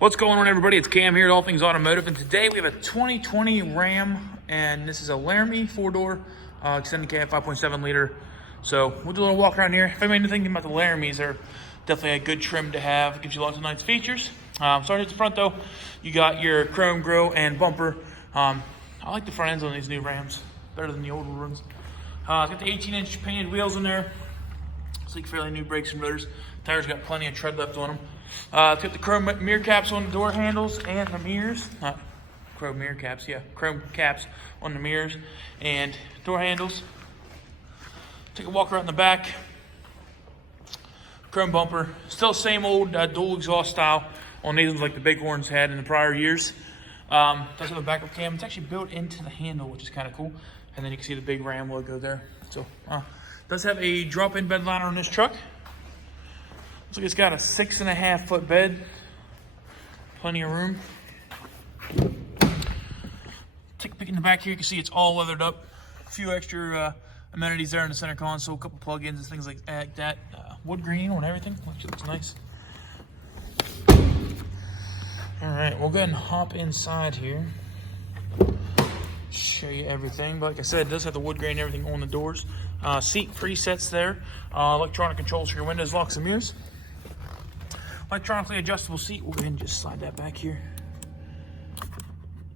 What's going on, everybody? It's Cam here at All Things Automotive, and today we have a 2020 Ram, and this is a Laramie 4-door extended cab 5.7 liter. So we'll do a little walk around here. If anybody's thinking about the Laramies, they're definitely a good trim to have. It gives you lots of nice features. Starting at the front though, you got your chrome grille and bumper. I like the front ends on these new Rams, better than the older ones. It's got the 18-inch painted wheels in there. Sleek, fairly new brakes and rotors. Tires got plenty of tread left on them. It's got the chrome mirror caps on the door handles and the mirrors. Chrome mirror caps, yeah. Chrome caps on the mirrors and door handles. Take a walk around the back. Chrome bumper. Still same old dual exhaust style on these ones like the Bighorns had in the prior years. Does have a backup cam. It's actually built into the handle, which is kind of cool. And then you can see the big Ram logo there. So, does have a drop-in bed liner on this truck. Looks like it's got a 6.5 foot bed. Plenty of room. Take a peek in the back here. You can see it's all weathered up. A few extra amenities there in the center console. A couple plug-ins and things like that. Wood green on everything. Looks nice. Alright, we'll go ahead and hop inside here. Show you everything. But like I said, it does have the wood grain and everything on the doors. Seat presets there. Electronic controls for your windows, locks, and mirrors. Electronically adjustable seat. We'll go ahead and just slide that back here.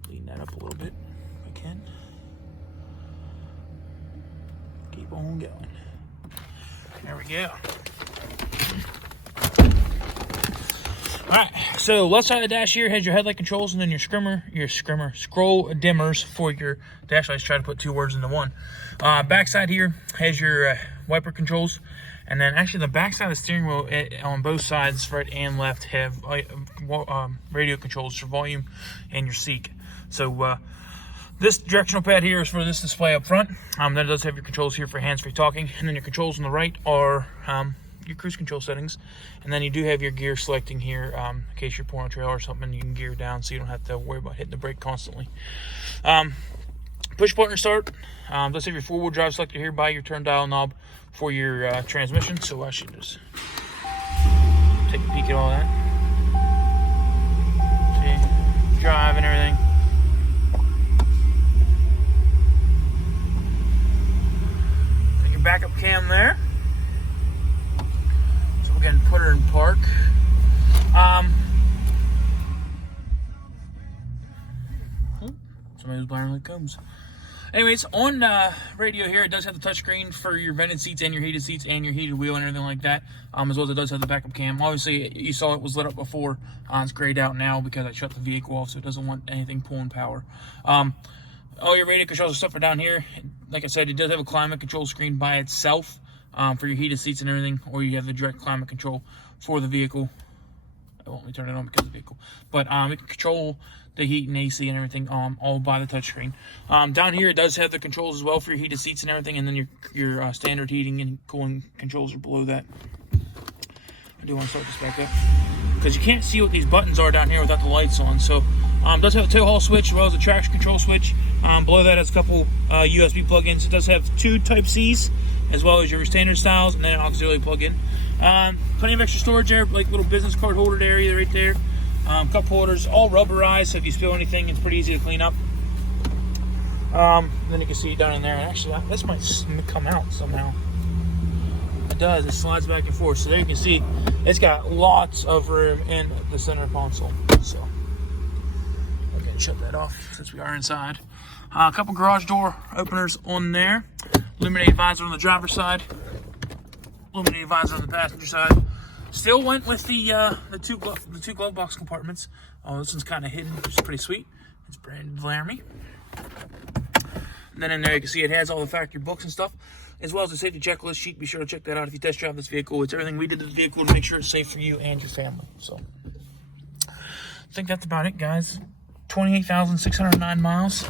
Lean that up a little bit if I can. Keep on going. There we go. Alright, so left side of the dash here has your headlight controls and then your scroll dimmers for your dash lights. Try to put two words into one. Back side here has your wiper controls. And then actually the back side of the steering wheel on both sides, right and left, have radio controls for volume and your seat. So this directional pad here is for this display up front. Then it does have your controls here for hands-free talking. And then your controls on the right are your cruise control settings. And then you do have your gear selecting here in case you're pulling a trailer or something. You can gear down so you don't have to worry about hitting the brake constantly. Push button start. Does have your four-wheel drive selector here by your turn dial knob for your transmission. So I should just take a peek at all that. See, drive and everything. Got your backup cam there. So we're gonna put her in park. Somebody was blaring like comes. Anyways, on radio here, it does have the touchscreen for your vented seats and your heated seats and your heated wheel and everything like that, as well as it does have the backup cam. Obviously, you saw it was lit up before. It's grayed out now because I shut the vehicle off, so it doesn't want anything pulling power. All your radio controls and stuff are down here. Like I said, it does have a climate control screen by itself for your heated seats and everything, or you have the direct climate control for the vehicle. I won't let me turn it on because of the vehicle. But you can control the heat and AC and everything all by the touchscreen. Down here, it does have the controls as well for your heated seats and everything, and then your standard heating and cooling controls are below that. I do want to start this back up because you can't see what these buttons are down here without the lights on. So it does have a tow haul switch as well as a traction control switch. Below that has a couple USB plug-ins. It does have two Type-Cs as well as your standard styles and then an auxiliary plug-in. Plenty of extra storage there, like little business card holder area right there. Cup holders, all rubberized, so if you spill anything, it's pretty easy to clean up. Then you can see it down in there. And actually, this might come out somehow. It does. It slides back and forth. So there you can see it's got lots of room in the center console. So I'm going to shut that off since we are inside. A couple garage door openers on there. Illuminated visor on the driver's side. Illuminated visor on the passenger side. Still went with the two glove box compartments. Oh, this one's kind of hidden, which is pretty sweet. It's branded Laramie. And then in there you can see it has all the factory books and stuff, as well as a safety checklist sheet. Be sure to check that out if you test drive this vehicle. It's everything we did to the vehicle to make sure it's safe for you and your family. So I think that's about it, guys. 28,609 miles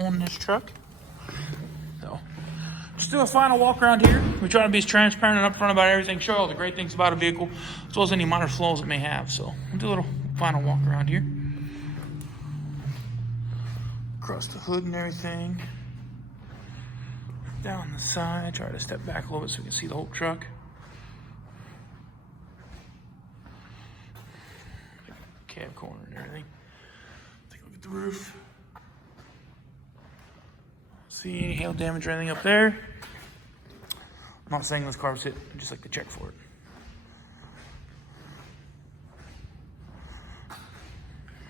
on this truck. So just do a final walk around here. We try to be as transparent and upfront about everything, show all the great things about a vehicle, as well as any minor flaws it may have. So we'll do a little final walk around here. Across the hood and everything. Down the side, try to step back a little bit so we can see the whole truck. cab corner and everything. Take a look at the roof. See any hail damage or anything up there. I'm not saying this car was hit, I just like to check for it.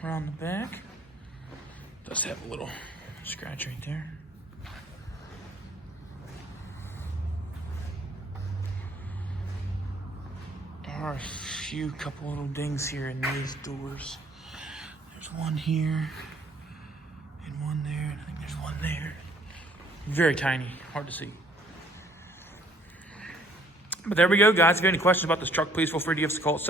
Around the back, does have a little scratch right there. There are a couple little dings here in these doors. There's one here, and one there, and I think there's one there. Very tiny, hard to see. But there we go, guys. If you have any questions about this truck, please feel free to give us a call at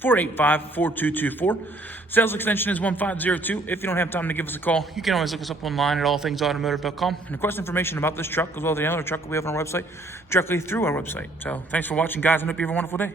717-485-4224. Sales extension is 1502. If you don't have time to give us a call, you can always look us up online at allthingsautomotive.com and request information about this truck as well as the other truck we have on our website directly through our website. So thanks for watching, guys, and hope you have a wonderful day.